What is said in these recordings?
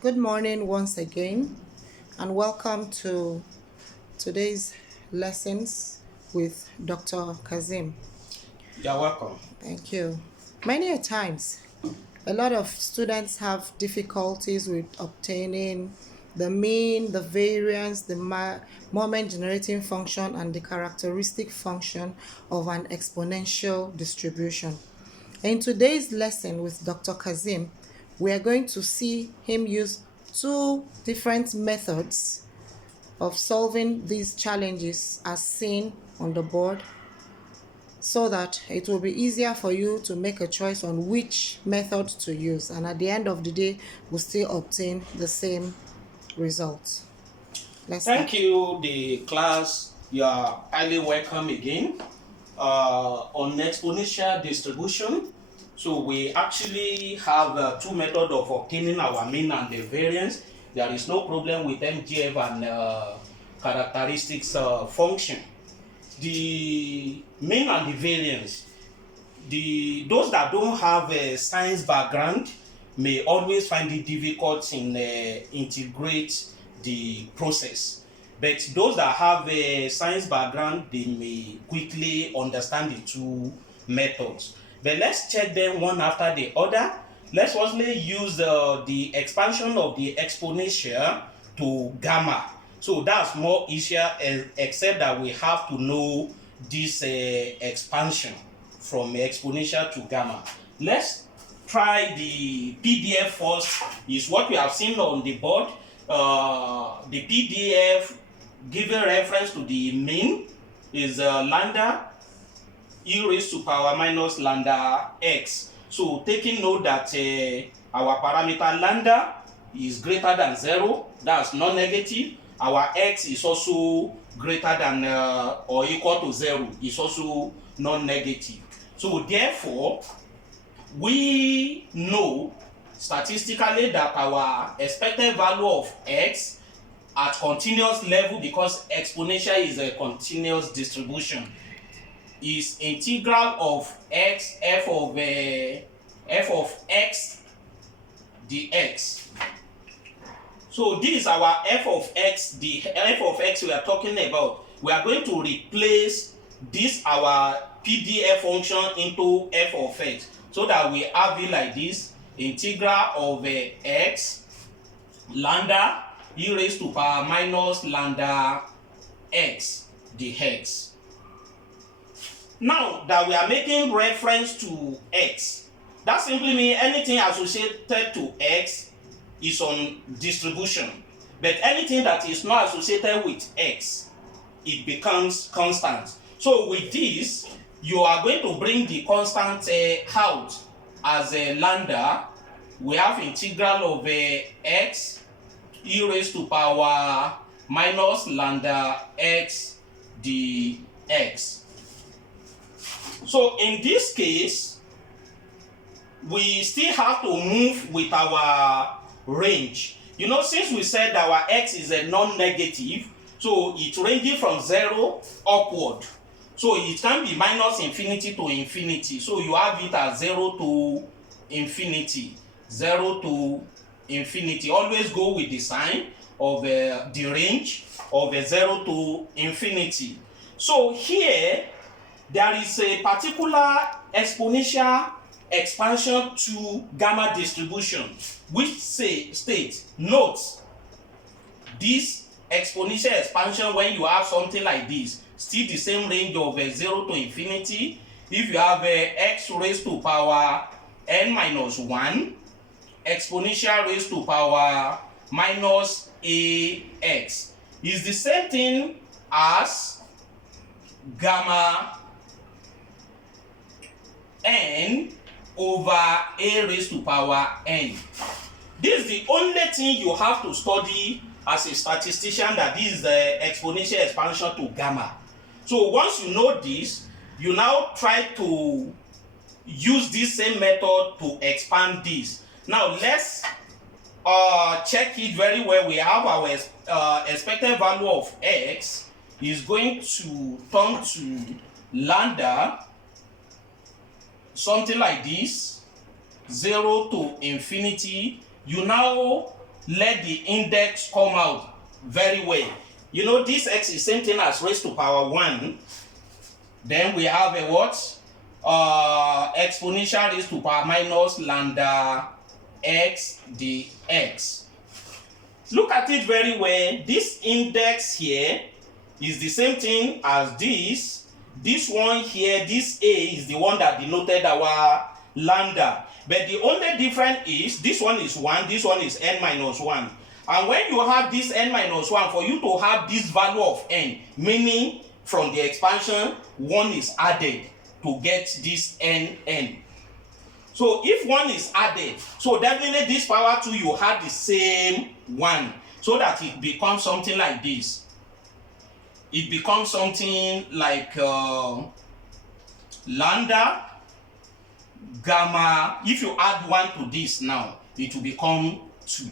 Good morning once again, and welcome to today's lessons with Dr. Kazim. You're welcome. Thank you. Many a times, a lot of students have difficulties with obtaining the mean, the variance, the moment generating function, and the characteristic function of an exponential distribution. In today's lesson with Dr. Kazim, we are going to see him use two different methods of solving these challenges as seen on the board so that it will be easier for you to make a choice on which method to use, and at the end of the day we'll still obtain the same results. Let's Thank start. you, the class. You are highly welcome again on exponential distribution. So we actually have two methods of obtaining our mean and the variance. There is no problem with MGF and characteristics function. The mean and the variance, those that don't have a science background may always find it difficult in integrate the process, but those that have a science background, they may quickly understand the two methods. But let's check them one after the other. Let's firstly use the expansion of the exponential to gamma. So that's more easier, except that we have to know this expansion from exponential to gamma. Let's try the PDF first. Is what we have seen on the board. The PDF giving reference to the mean is lambda e raised to power minus lambda x. So taking note that our parameter lambda is greater than 0, that's non-negative. Our x is also greater than or equal to 0, is also non-negative. So therefore, we know statistically that our expected value of x at continuous level, because exponential is a continuous distribution, is integral of x f of x dx. So this is our f of x, the f of x we are talking about. We are going to replace this our PDF function into f of x, so that we have it like this: integral of x lambda e raised to power minus lambda x dx. Now that we are making reference to x, that simply means anything associated to x is on distribution, but anything that is not associated with x, it becomes constant. So with this, you are going to bring the constant out as a lambda. We have integral of x e raised to power minus lambda x dx. So in this case, we still have to move with our range. Since we said our x is a non-negative, so it ranges from 0 upward. So it can be minus infinity to infinity. So you have it as 0 to infinity. 0 to infinity. Always go with the sign of the range of 0 to infinity. So here, there is a particular exponential expansion to gamma distribution, which states, note, this exponential expansion, when you have something like this, still the same range of 0 to infinity. If you have x raised to power n minus 1, exponential raised to power minus ax, is the same thing as gamma n over a raised to power n. This is the only thing you have to study as a statistician, that this is the exponential expansion to gamma. So once you know this, you now try to use this same method to expand this. Now let's check it very well. We have our expected value of x is going to turn to lambda, something like this, 0 to infinity. You now let the index come out very well. You know, this x is same thing as raised to power 1. Then we have a what? Exponential raised to power minus lambda x dx. Look at it very well. This index here is the same thing as this. This one here, this a is the one that denoted our lambda. But the only difference is this one is 1, this one is n minus 1. And when you have this n minus 1, for you to have this value of n, meaning from the expansion, 1 is added to get this n. So if 1 is added, so definitely this power 2, you have the same 1, so that it becomes something like this. It becomes something like lambda gamma. If you add 1 to this now, it will become 2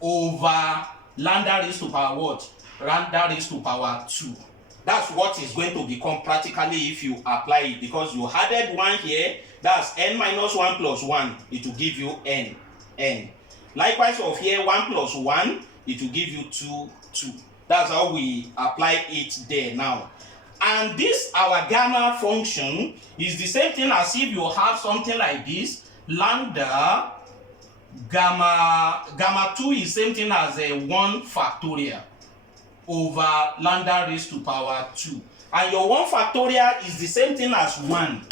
over lambda raised to power what? Lambda raised to power 2. That's what is going to become practically if you apply it, because you added 1 here, that's n minus 1 plus 1, it will give you n. Likewise of here, 1 plus 1, it will give you 2. That's how we apply it there now. And this, our gamma function, is the same thing as if you have something like this, lambda gamma 2 is same thing as a 1 factorial over lambda raised to power 2. And your 1 factorial is the same thing as 1.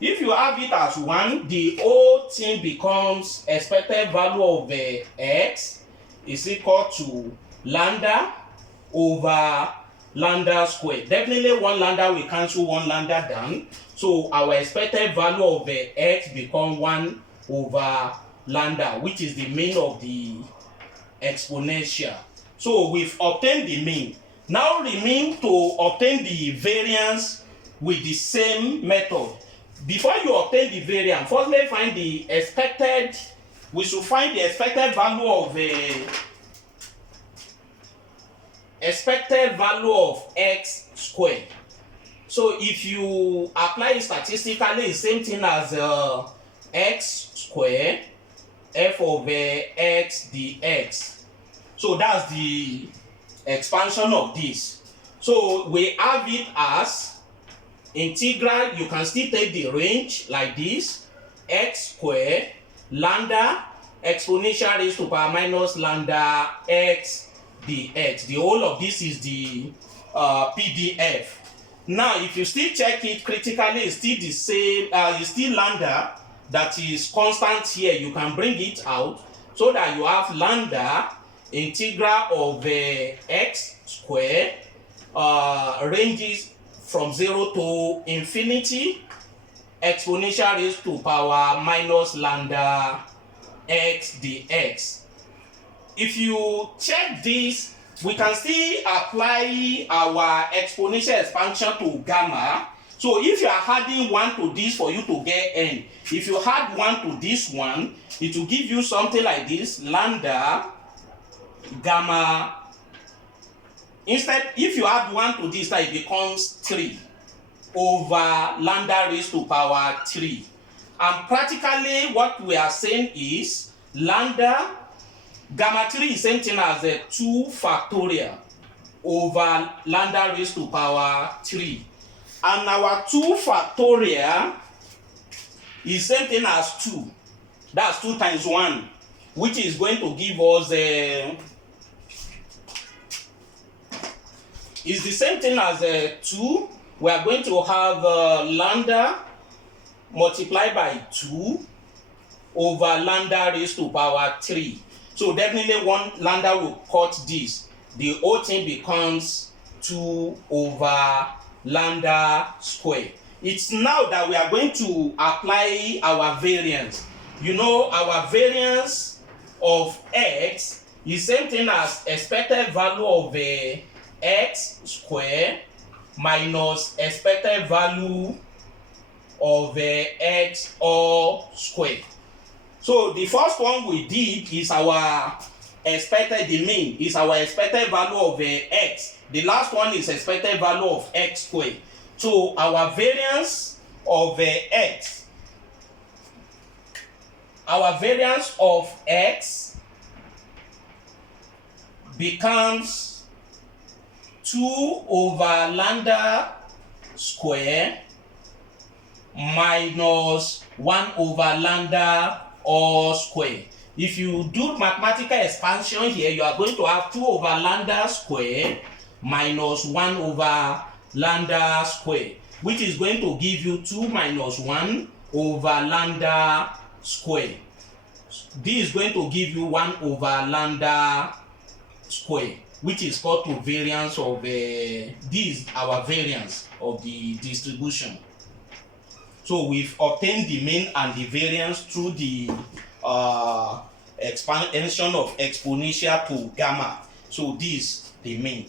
If you have it as 1, the whole thing becomes expected value of x is equal to lambda over lambda squared. Definitely 1 lambda will cancel 1 lambda down. So our expected value of x become 1 over lambda, which is the mean of the exponential. So we've obtained the mean. Now remain to obtain the variance with the same method. Before you obtain the variance, firstly find the expected, we should find the expected value of x squared. So if you apply it statistically, it's same thing as x squared f over x dx. So that's the expansion of this. So we have it as integral. You can still take the range like this, x squared lambda exponential raised to power minus lambda x dx. The whole of this is the PDF. Now if you still check it critically, it's still the same, it's still lambda that is constant here. You can bring it out so that you have lambda integral of x squared ranges from 0 to infinity exponential raised to power minus lambda x dx. If you check this, we can still apply our exponential expansion to gamma. So if you are adding 1 to this for you to get n, if you add 1 to this one, it will give you something like this, lambda gamma. Instead, if you add 1 to this, it becomes 3 over lambda raised to power 3. And practically what we are saying is lambda gamma 3 is same thing as a 2 factorial over lambda raised to power 3. And our 2 factorial is same thing as 2. That's 2 times 1, which is going to give us is the same thing as 2. We are going to have lambda multiplied by 2 over lambda raised to power 3. So definitely 1 lambda will cut this. The whole thing becomes 2 over lambda squared. It's now that we are going to apply our variance. You know, our variance of x is same thing as expected value of x squared minus expected value of x all squared. So the first one we did is our expected, the mean is our expected value of x. The last one is expected value of x squared. So our variance of x our variance of x becomes 2 over lambda square minus 1 over lambda all square. If you do mathematical expansion here, you are going to have 2 over lambda square minus 1 over lambda square, which is going to give you 2 minus 1 over lambda square. This is going to give you 1 over lambda square, which is called to variance of this our variance of the distribution. So we've obtained the mean and the variance through the expansion of exponential to gamma. So this the mean.